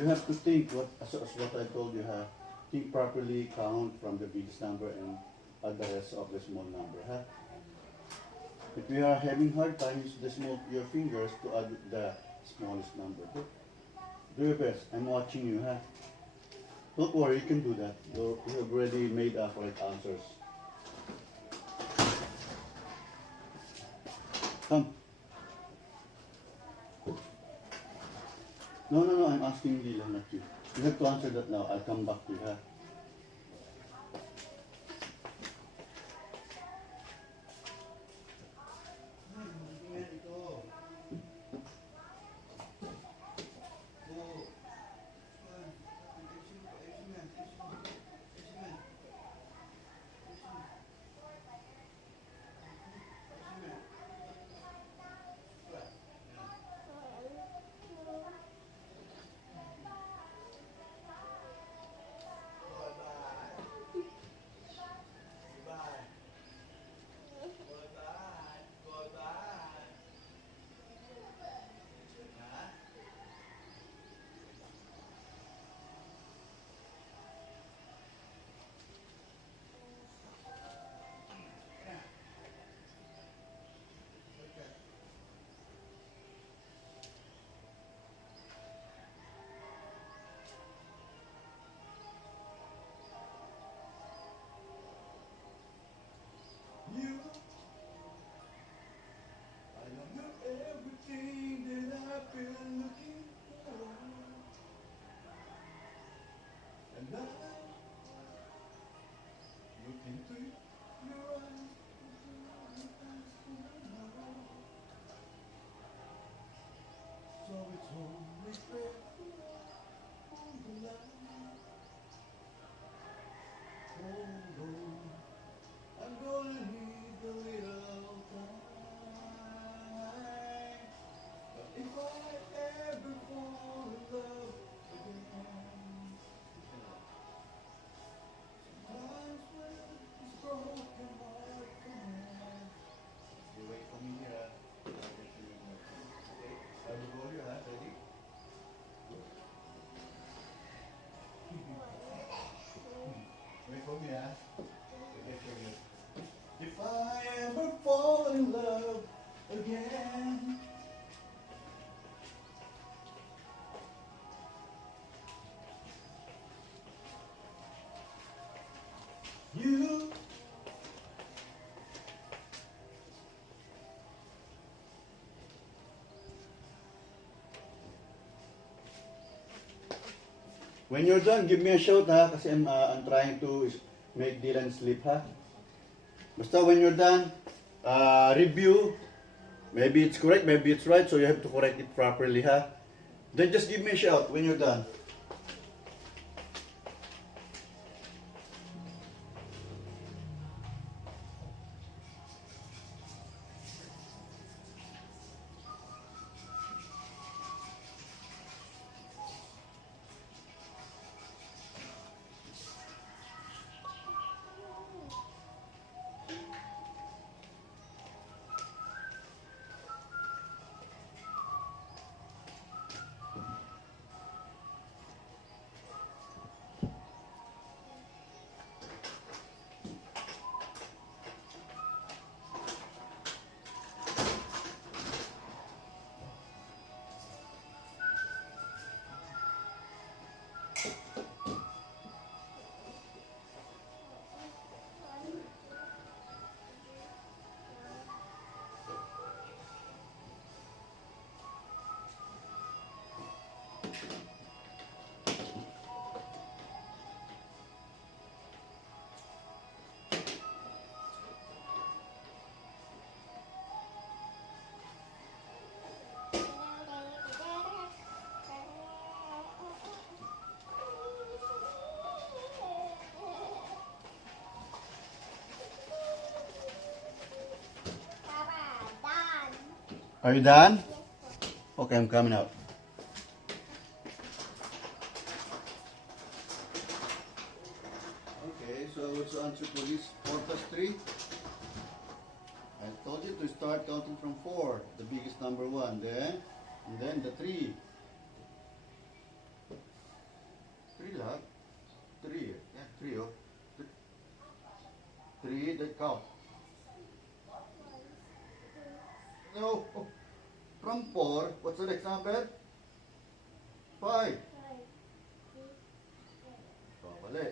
You have to think as what I told you. Think properly, count from the biggest number and add the rest of the small number. If you are having hard time, use your fingers to add the smallest number. Do your best. I'm watching you. Don't worry, you can do that. You have already made correct answers. Come. No, I'm asking Lila, not you. You have to answer that now. I'll come back to you. If I ever fall in love again. You. When you're done, give me a shout kasi I'm trying to make Dylan sleep Basta when you're done, review. Maybe it's correct, maybe it's right, so you have to correct it properly Then just give me a shout when you're done. Are you done? Okay, I'm coming out. Okay, so what's the answer for this? 4 plus 3? I told you to start counting from 4, the biggest number 1, and then the 3. still have 3. Yeah, 3. Oh. 3, that count. No. Oh. From 4, what's the next number? 5. Oh, mali.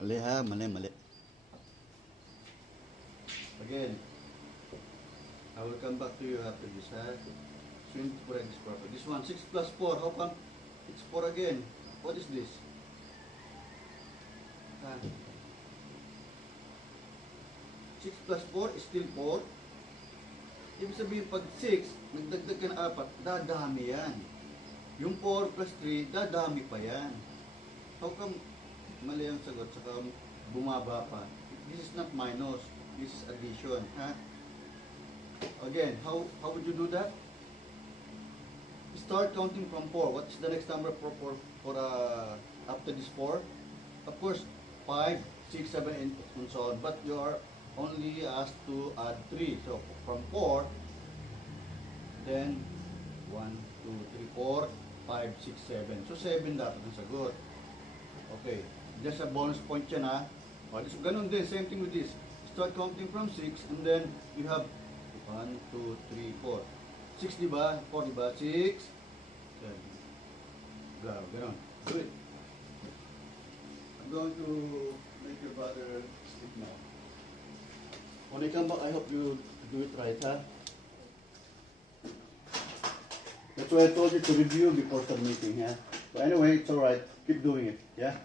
Mali ha, mali. Again, I will come back to you after this ha. So you need to correct this properly. This one, 6 plus 4, how come it's 4 again? What is this? Ah. 6 plus 4 is still 4. Ibig sabihin, pag 6, nagdagdag ka ng 4, dadami yan. Yung 4 plus 3, dadami pa yan. How come mali ang sagot, saka bumaba pa? This is not minus, this is addition. Ha? Again, how would you do that? Start counting from 4. What is the next number for after this 4? Of course, 5, 6, 7, and so on. But you are only asked to add 3. So from 4, then 1, 2, 3, 4, 5, 6, 7. So 7 dapat ang sagot. Okay. Just a bonus point yan ha. So ganun din. Same thing with this. Start counting from 6 and then you have 1, 2, 3, 4. 6 diba? 4 diba? 6, 7. Ganun. Do it. I'm going to make your brother sleep now. When I come back, I hope you do it right, huh? That's why I told you to review before submitting, yeah? But anyway, it's alright. Keep doing it, yeah?